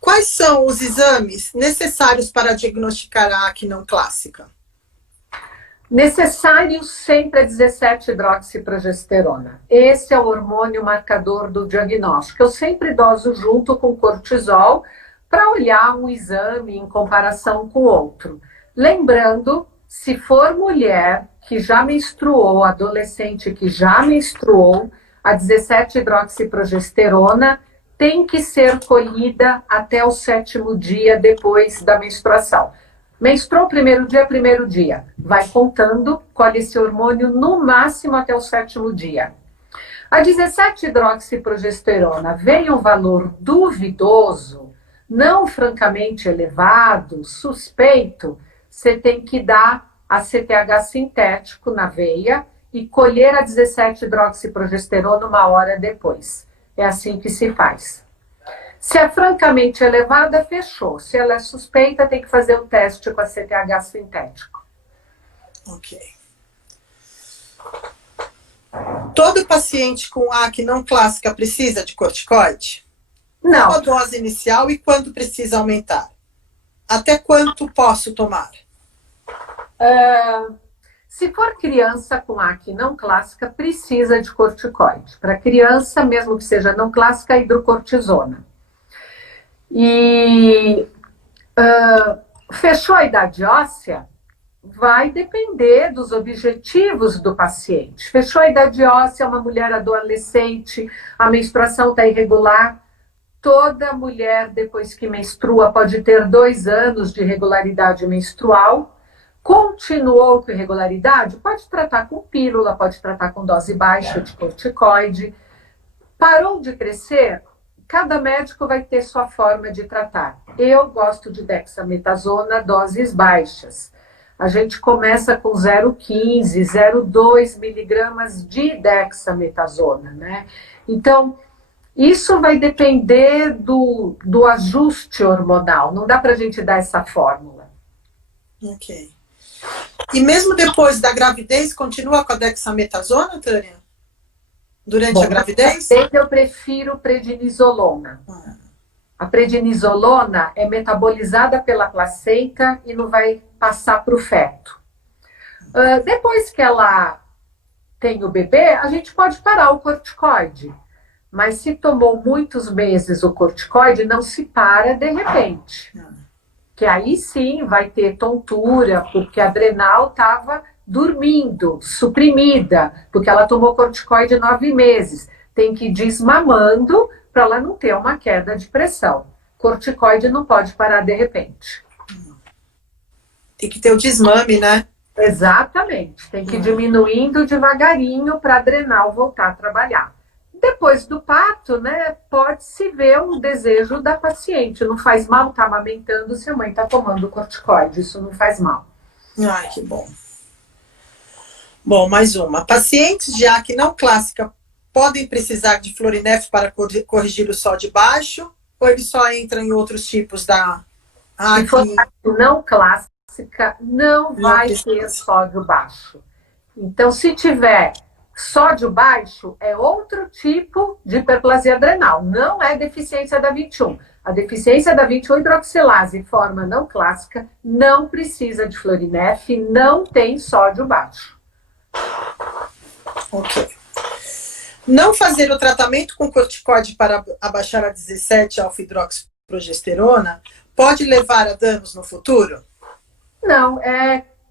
quais são os exames necessários para diagnosticar a acne não clássica? Necessário sempre a 17-hidroxiprogesterona. Esse é o hormônio marcador do diagnóstico. Eu sempre doso junto com cortisol para olhar um exame em comparação com o outro. Lembrando, se for mulher que já menstruou, adolescente que já menstruou, a 17-hidroxiprogesterona tem que ser colhida até o 7º dia depois da menstruação. Menstruou primeiro dia. Vai contando, colhe esse hormônio no máximo até o 7º dia. A 17-hidroxiprogesterona vem um valor duvidoso, não francamente elevado, suspeito, você tem que dar a CTH sintético na veia e colher a 17-hidroxiprogesterona 1 hora depois. É assim que se faz. Se é francamente elevada, fechou. Se ela é suspeita, tem que fazer o teste com a CTH sintético. Ok. Todo paciente com acne não clássica precisa de corticoide? Não. Qual a dose inicial e quando precisa aumentar? Até quanto posso tomar? Se for criança com acne não clássica, precisa de corticoide. Para criança, mesmo que seja não clássica, hidrocortisona. E fechou a idade óssea, vai depender dos objetivos do paciente. Fechou a idade óssea, uma mulher adolescente, a menstruação está irregular. Toda mulher, depois que menstrua, pode ter 2 anos de irregularidade menstrual. Continuou com irregularidade, pode tratar com pílula, pode tratar com dose baixa de corticoide. Parou de crescer? Cada médico vai ter sua forma de tratar. Eu gosto de dexametasona, doses baixas. A gente começa com 0,15, 0,2 miligramas de dexametasona, né? Então, isso vai depender do ajuste hormonal. Não dá pra gente dar essa fórmula. Ok. E mesmo depois da gravidez, continua com a dexametasona, Tânia? Durante a gravidez? Eu prefiro prednisolona. A prednisolona é metabolizada pela placenta e não vai passar para o feto. Depois que ela tem o bebê, a gente pode parar o corticoide. Mas se tomou muitos meses o corticoide, não se para de repente. Que aí sim vai ter tontura, porque a adrenal estava dormindo, suprimida, porque ela tomou corticoide 9 meses. Tem que ir desmamando para ela não ter uma queda de pressão. Corticoide não pode parar de repente. Tem que ter o desmame, né? Exatamente. Tem que ir diminuindo devagarinho para a adrenal voltar a trabalhar. Depois do parto, né, pode-se ver um desejo da paciente. Não faz mal estar amamentando se a mãe está tomando corticoide. Isso não faz mal. Ai, que bom. Bom, mais uma. Pacientes de acne não clássica podem precisar de Florinef para corrigir o sódio baixo? Ou ele só entra em outros tipos da acne? Se for não clássica, não vai ter sódio baixo. Então, se tiver sódio baixo, é outro tipo de hiperplasia adrenal. Não é deficiência da 21. A deficiência da 21 hidroxilase, forma não clássica, não precisa de Florinef, não tem sódio baixo. Ok. Não fazer o tratamento com corticoide para abaixar a 17 alfa-hidroxiprogesterona pode levar a danos no futuro? Não,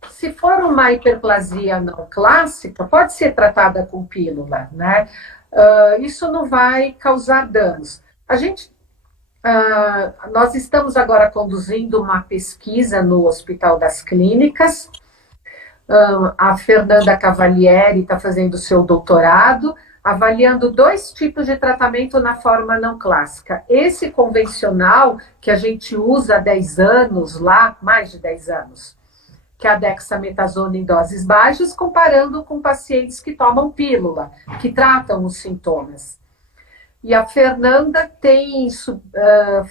se for uma hiperplasia não clássica, pode ser tratada com pílula, né? Isso não vai causar danos. Nós estamos agora conduzindo uma pesquisa no Hospital das Clínicas. A Fernanda Cavalieri está fazendo seu doutorado, avaliando 2 tipos de tratamento na forma não clássica. Esse convencional, que a gente usa há 10 anos lá, mais de 10 anos, que é a dexametasona em doses baixas, comparando com pacientes que tomam pílula, que tratam os sintomas. E a Fernanda tem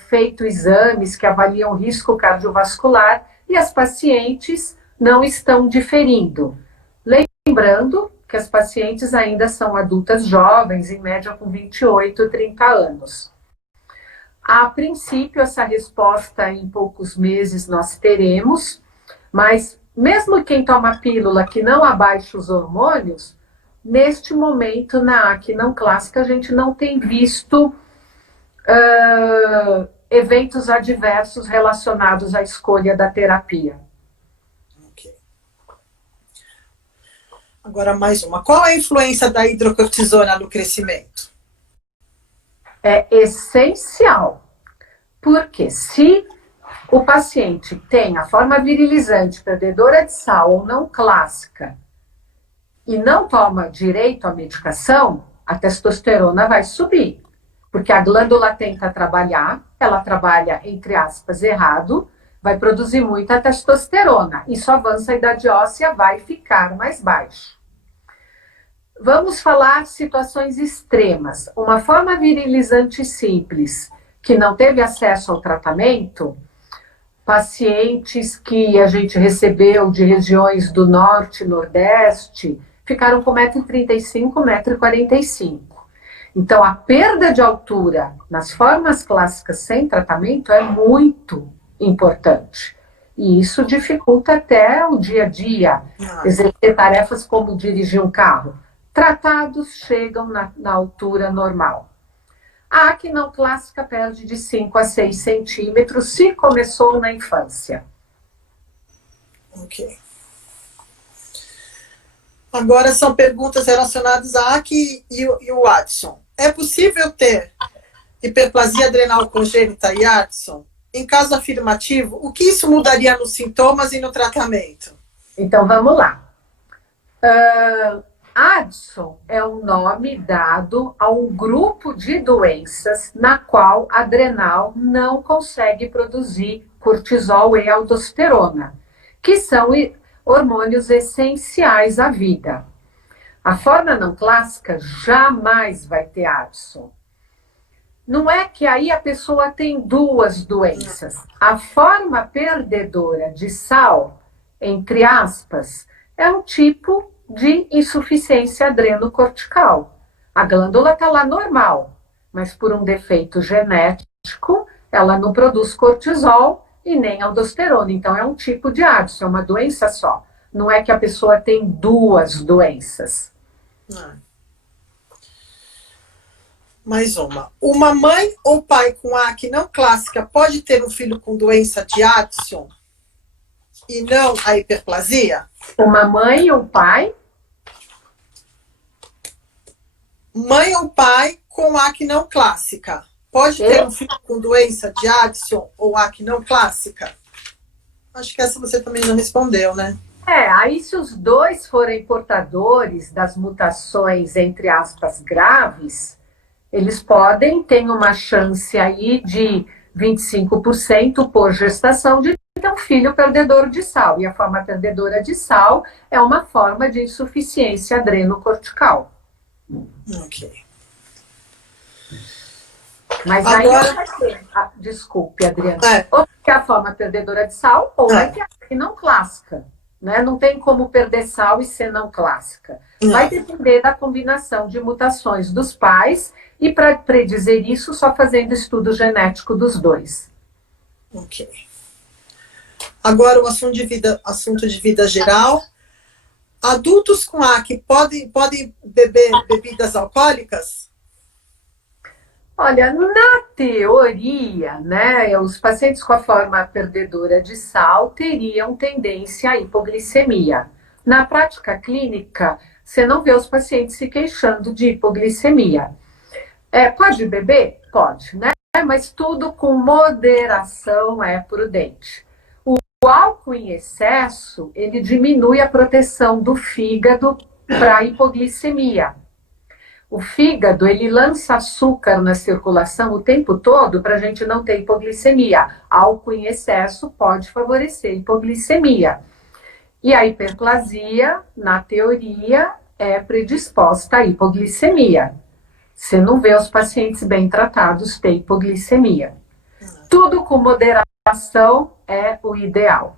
feito exames que avaliam o risco cardiovascular e as pacientes não estão diferindo. Lembrando que as pacientes ainda são adultas jovens, em média com 28, 30 anos. A princípio, essa resposta em poucos meses nós teremos, mas mesmo quem toma pílula que não abaixa os hormônios, neste momento, na acne não clássica, a gente não tem visto eventos adversos relacionados à escolha da terapia. Agora mais uma. Qual a influência da hidrocortisona no crescimento? É essencial, porque se o paciente tem a forma virilizante, perdedora de sal ou não clássica, e não toma direito à medicação, a testosterona vai subir. Porque a glândula tenta trabalhar, ela trabalha, entre aspas, errado, vai produzir muita testosterona. Isso avança, a idade óssea vai ficar mais baixa. Vamos falar situações extremas. Uma forma virilizante simples, que não teve acesso ao tratamento, pacientes que a gente recebeu de regiões do norte e nordeste, ficaram com 1,35 m, 1,45 m. Então, a perda de altura nas formas clássicas sem tratamento é muito importante. E isso dificulta até o dia a dia, exercer tarefas como dirigir um carro. Tratados chegam na altura normal. A acne não clássica perde de 5 a 6 centímetros se começou na infância. Ok. Agora são perguntas relacionadas à acne e o Addison. É possível ter hiperplasia adrenal congênita e Addison? Em caso afirmativo, o que isso mudaria nos sintomas e no tratamento? Então, vamos lá. Addison é um nome dado a um grupo de doenças na qual a adrenal não consegue produzir cortisol e aldosterona, que são hormônios essenciais à vida. A forma não clássica jamais vai ter Addison. Não é que aí a pessoa tem 2 doenças. A forma perdedora de sal, entre aspas, é um tipo de insuficiência adrenocortical. A glândula está lá normal, mas por um defeito genético, ela não produz cortisol e nem aldosterona. Então, é um tipo de Addison, é uma doença só. Não é que a pessoa tem 2 doenças. Ah. Mais uma. Uma mãe ou pai com AC não clássica pode ter um filho com doença de Addison e não a hiperplasia? Uma mãe ou pai? Mãe ou pai com AC não clássica pode ter um filho com doença de Addison ou AC não clássica? Acho que essa você também não respondeu, né? Aí se os dois forem portadores das mutações, entre aspas, graves, eles podem ter uma chance aí de 25% por gestação de ter um filho perdedor de sal. E a forma perdedora de sal é uma forma de insuficiência adrenocortical. Ok. Mas agora... aí vai ter, desculpe, Adriana, ou que é a forma perdedora de sal, ou é que é não clássica. Né? Não tem como perder sal e ser não clássica. Vai depender da combinação de mutações dos pais e para predizer isso, só fazendo estudo genético dos dois. Ok. Agora o assunto de vida geral. Adultos com AC podem beber bebidas alcoólicas? Olha, na teoria, né, os pacientes com a forma perdedora de sal teriam tendência à hipoglicemia. Na prática clínica, você não vê os pacientes se queixando de hipoglicemia. Pode beber? Pode, né? Mas tudo com moderação é prudente. O álcool em excesso, ele diminui a proteção do fígado para a hipoglicemia. O fígado, ele lança açúcar na circulação o tempo todo para a gente não ter hipoglicemia. Álcool em excesso pode favorecer hipoglicemia. E a hiperplasia, na teoria, é predisposta à hipoglicemia. Você não vê os pacientes bem tratados ter hipoglicemia. Tudo com moderação é o ideal.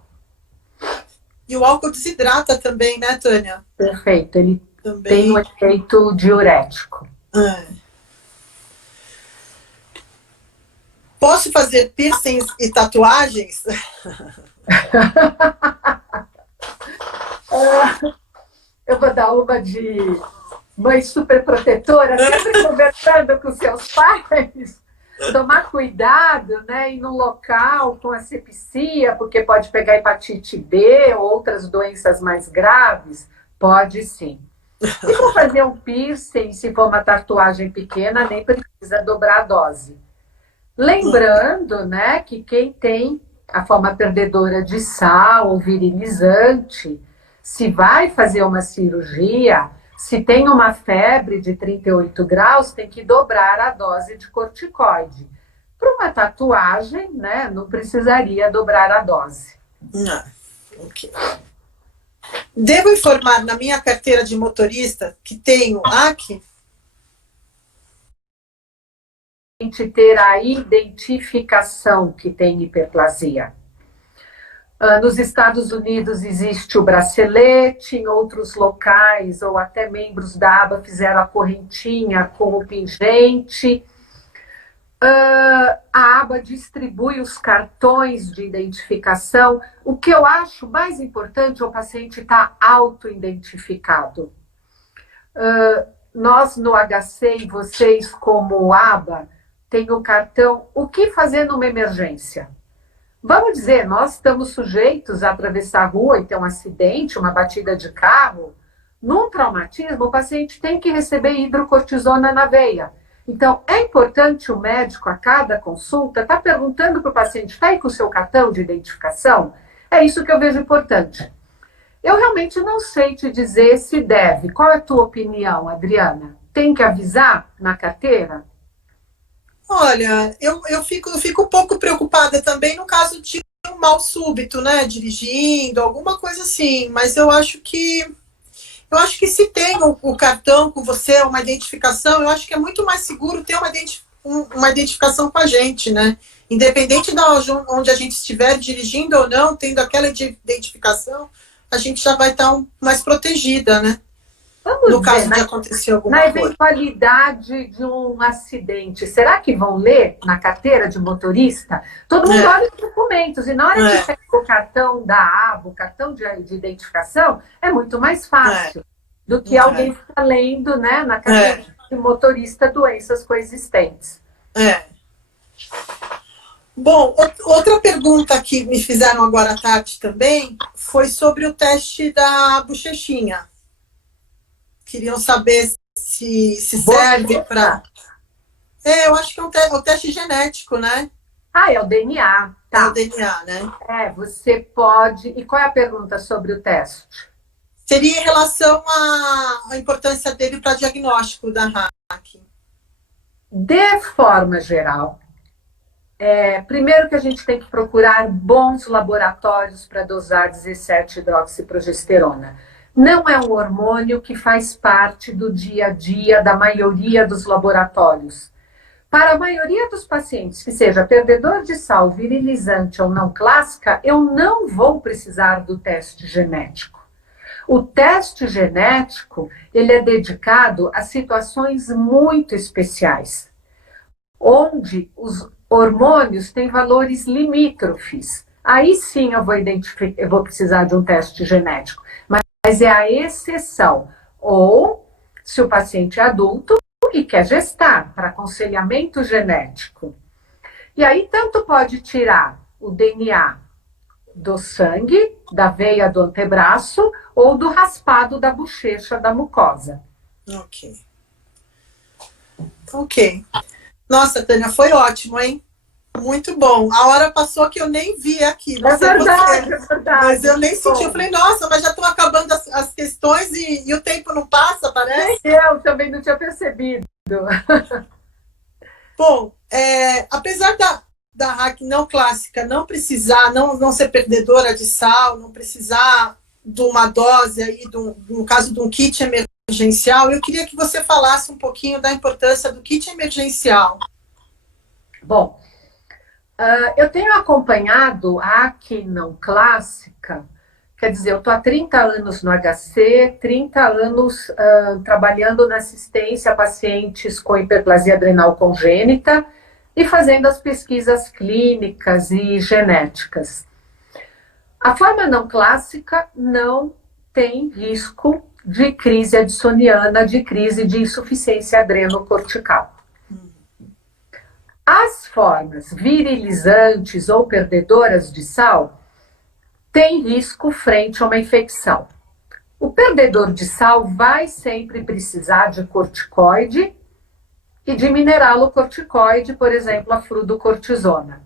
E o álcool desidrata também, né, Tânia? Perfeito, ele também tem um efeito diurético. Posso fazer piercings e tatuagens? Eu vou dar uma de mãe super protetora, sempre conversando com seus pais. Tomar cuidado, né? Ir num local com asepsia, porque pode pegar hepatite B ou outras doenças mais graves. Pode sim. E para fazer um piercing, se for uma tatuagem pequena, nem precisa dobrar a dose. Lembrando, né, que quem tem a forma perdedora de sal ou virilizante, se vai fazer uma cirurgia, se tem uma febre de 38 graus, tem que dobrar a dose de corticoide. Para uma tatuagem, né, não precisaria dobrar a dose. Ok. Devo informar na minha carteira de motorista que tenho AC? Ter a identificação que tem hiperplasia. Nos Estados Unidos existe o bracelete, em outros locais, ou até membros da aba fizeram a correntinha com o pingente. A aba distribui os cartões de identificação. O que eu acho mais importante é o paciente estar auto-identificado. Nós no HC e vocês como aba tem o cartão. O que fazer numa emergência? Vamos dizer, nós estamos sujeitos a atravessar a rua e ter um acidente, uma batida de carro. Num traumatismo, o paciente tem que receber hidrocortisona na veia. Então, é importante o médico, a cada consulta, estar perguntando para o paciente, está aí com o seu cartão de identificação? É isso que eu vejo importante. Eu realmente não sei te dizer se deve. Qual é a tua opinião, Adriana? Tem que avisar na carteira? Olha, eu fico um pouco preocupada também no caso de um mal súbito, né? Dirigindo, alguma coisa assim. Mas eu acho que se tem o cartão com você, uma identificação, eu acho que é muito mais seguro ter uma identificação com a gente, né? Independente de onde a gente estiver dirigindo ou não, tendo aquela identificação, a gente já vai estar mais protegida, né? No caso de acontecer alguma coisa. Na eventualidade de um acidente, será que vão ler na carteira de motorista? Todo mundo olha os documentos e na hora que pega o cartão da aba, o cartão de identificação, é muito mais fácil. do que alguém ficar lendo, né, na cadeira de motorista doenças coexistentes. Bom, outra pergunta que me fizeram agora à tarde também foi sobre o teste da bochechinha. Queriam saber se serve para... eu acho que é o teste genético, né? É o DNA. Tá. É o DNA, né? Você pode... E qual é a pergunta sobre o teste? Seria em relação à importância dele para diagnóstico da HAC. De forma geral, primeiro que a gente tem que procurar bons laboratórios para dosar 17-hidroxiprogesterona. Não é um hormônio que faz parte do dia a dia da maioria dos laboratórios. Para a maioria dos pacientes, que seja perdedor de sal, virilizante ou não clássica, eu não vou precisar do teste genético. O teste genético, ele é dedicado a situações muito especiais, onde os hormônios têm valores limítrofes. Aí sim eu vou precisar de um teste genético, mas é a exceção. Ou, se o paciente é adulto e quer gestar, para aconselhamento genético. E aí tanto pode tirar o DNA do sangue, da veia do antebraço, ou do raspado da bochecha da mucosa. Ok. Nossa, Tânia, foi ótimo, hein? Muito bom. A hora passou que eu nem vi aqui. Não sei verdade, você, é verdade. mas eu nem senti. Eu falei, nossa, mas já estão acabando as questões e o tempo não passa, parece? Eu também não tinha percebido. Bom, apesar da HAC não clássica não precisar, não ser perdedora de sal, não precisar de uma dose aí, no caso de um kit emergencial, eu queria que você falasse um pouquinho da importância do kit emergencial. Bom, eu tenho acompanhado a HAC não clássica, quer dizer, eu estou há 30 anos no HC, 30 anos trabalhando na assistência a pacientes com hiperplasia adrenal congênita e fazendo as pesquisas clínicas e genéticas. A forma não clássica não tem risco de crise addisoniana, de crise de insuficiência adrenocortical. As formas virilizantes ou perdedoras de sal têm risco frente a uma infecção. O perdedor de sal vai sempre precisar de corticoide e de mineralocorticoide, por exemplo, a fluocortisona.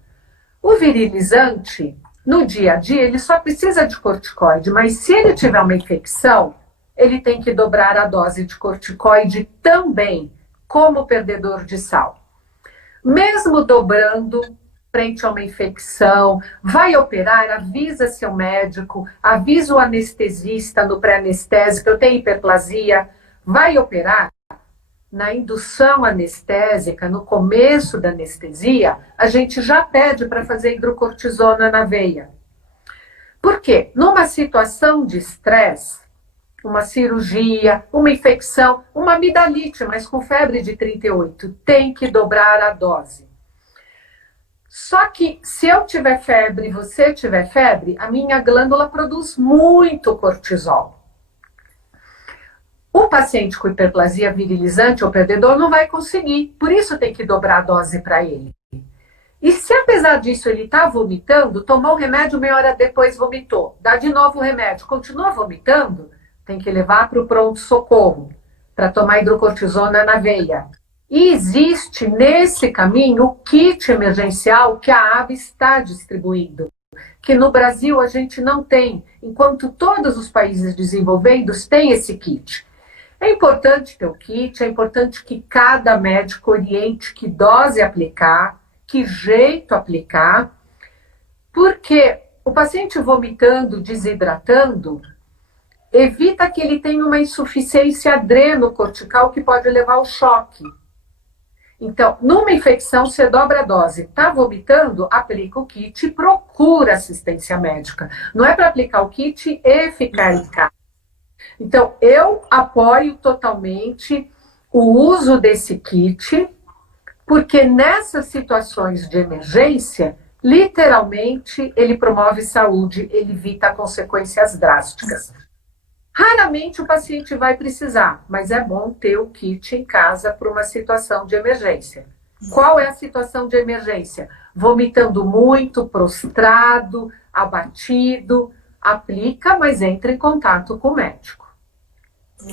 O virilizante, no dia a dia, ele só precisa de corticoide, mas se ele tiver uma infecção, ele tem que dobrar a dose de corticoide também, como perdedor de sal. Mesmo dobrando frente a uma infecção, vai operar, avisa seu médico, avisa o anestesista no pré-anestésico, eu tenho hiperplasia, vai operar. Na indução anestésica, no começo da anestesia, a gente já pede para fazer hidrocortisona na veia. Por quê? Numa situação de estresse, uma cirurgia, uma infecção, uma amidalite, mas com febre de 38, tem que dobrar a dose. Só que se eu tiver febre e você tiver febre, a minha glândula produz muito cortisol. O paciente com hiperplasia virilizante ou perdedor não vai conseguir, por isso tem que dobrar a dose para ele. E se apesar disso ele está vomitando, tomou o remédio, meia hora depois vomitou, dá de novo o remédio, continua vomitando, tem que levar para o pronto-socorro, para tomar hidrocortisona na veia. E existe nesse caminho o kit emergencial que a AB está distribuindo, que no Brasil a gente não tem, enquanto todos os países desenvolvidos têm esse kit. É importante ter o kit, é importante que cada médico oriente que dose aplicar, que jeito aplicar, porque o paciente vomitando, desidratando, evita que ele tenha uma insuficiência adrenocortical que pode levar ao choque. Então, numa infecção, você dobra a dose. Está vomitando? Aplica o kit e procura assistência médica. Não é para aplicar o kit e ficar em casa. Então, eu apoio totalmente o uso desse kit, porque nessas situações de emergência, literalmente, ele promove saúde, ele evita consequências drásticas. Raramente o paciente vai precisar, mas é bom ter o kit em casa para uma situação de emergência. Qual é a situação de emergência? Vomitando muito, prostrado, abatido, aplica, mas entre em contato com o médico.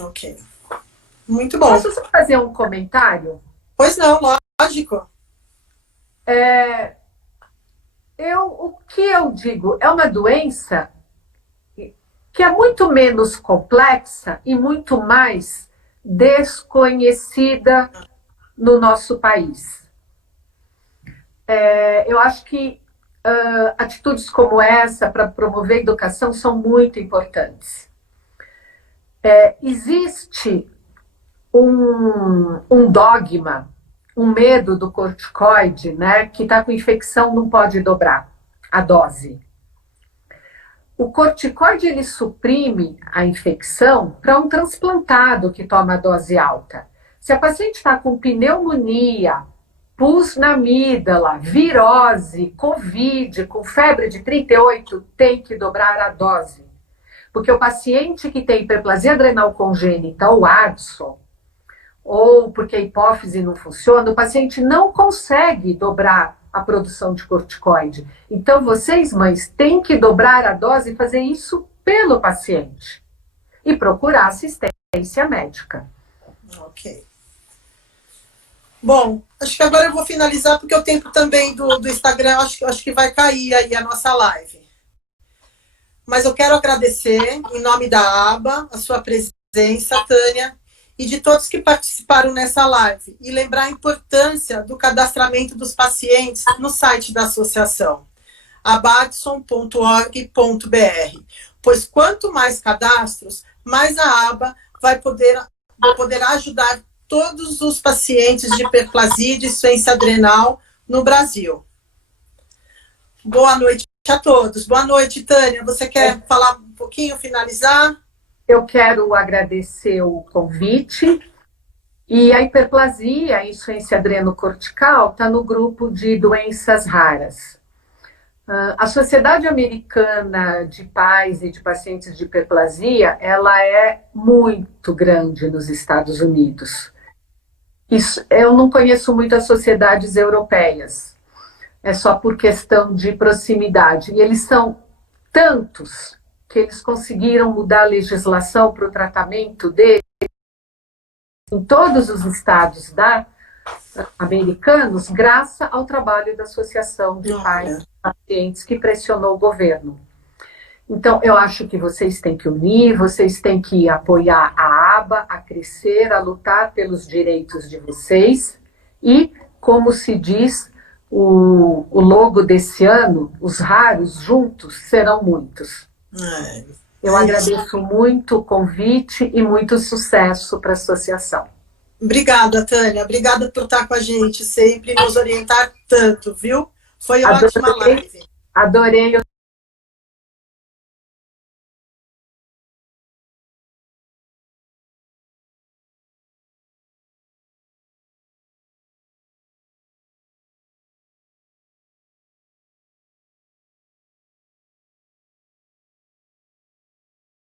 Ok. Muito bom. Posso só fazer um comentário? Pois não, lógico. O que eu digo, é uma doença que é muito menos complexa e muito mais desconhecida no nosso país. Eu acho que atitudes como essa para promover a educação são muito importantes. Existe um dogma, um medo do corticoide, né, que está com infecção, não pode dobrar a dose. O corticoide, ele suprime a infecção para um transplantado que toma a dose alta. Se a paciente está com pneumonia, pus na amígdala, virose, covid, com febre de 38, tem que dobrar a dose. Porque o paciente que tem hiperplasia adrenal congênita ou Addison, ou porque a hipófise não funciona, o paciente não consegue dobrar a produção de corticoide. Então, vocês, mães, têm que dobrar a dose e fazer isso pelo paciente. E procurar assistência médica. Ok. Bom, acho que agora eu vou finalizar, porque o tempo também do Instagram, acho que vai cair aí a nossa live. Mas eu quero agradecer, em nome da ABA, a sua presença, Tânia, e de todos que participaram nessa live. E lembrar a importância do cadastramento dos pacientes no site da associação, abadson.org.br. Pois quanto mais cadastros, mais a ABA vai poder ajudar todos os pacientes de hiperplasia e deficiência adrenal no Brasil. Boa noite a todos. Boa noite, Tânia. Você quer falar um pouquinho, finalizar? Eu quero agradecer o convite. E a hiperplasia, a insuficiência adrenocortical, está no grupo de doenças raras. A Sociedade Americana de Pais e de Pacientes de Hiperplasia, ela é muito grande nos Estados Unidos. Eu não conheço muitas sociedades europeias. É só por questão de proximidade. E eles são tantos que eles conseguiram mudar a legislação para o tratamento deles em todos os estados americanos, graças ao trabalho da Associação de Pais e Pacientes que pressionou o governo. Então, eu acho que vocês têm que unir, vocês têm que apoiar a ABA a crescer, a lutar pelos direitos de vocês e, como se diz, o logo desse ano, os raros juntos serão muitos. Eu agradeço muito o convite e muito sucesso para a associação. Obrigada, Tânia. Obrigada por estar com a gente sempre e nos orientar tanto, viu? Foi ótima live. Adorei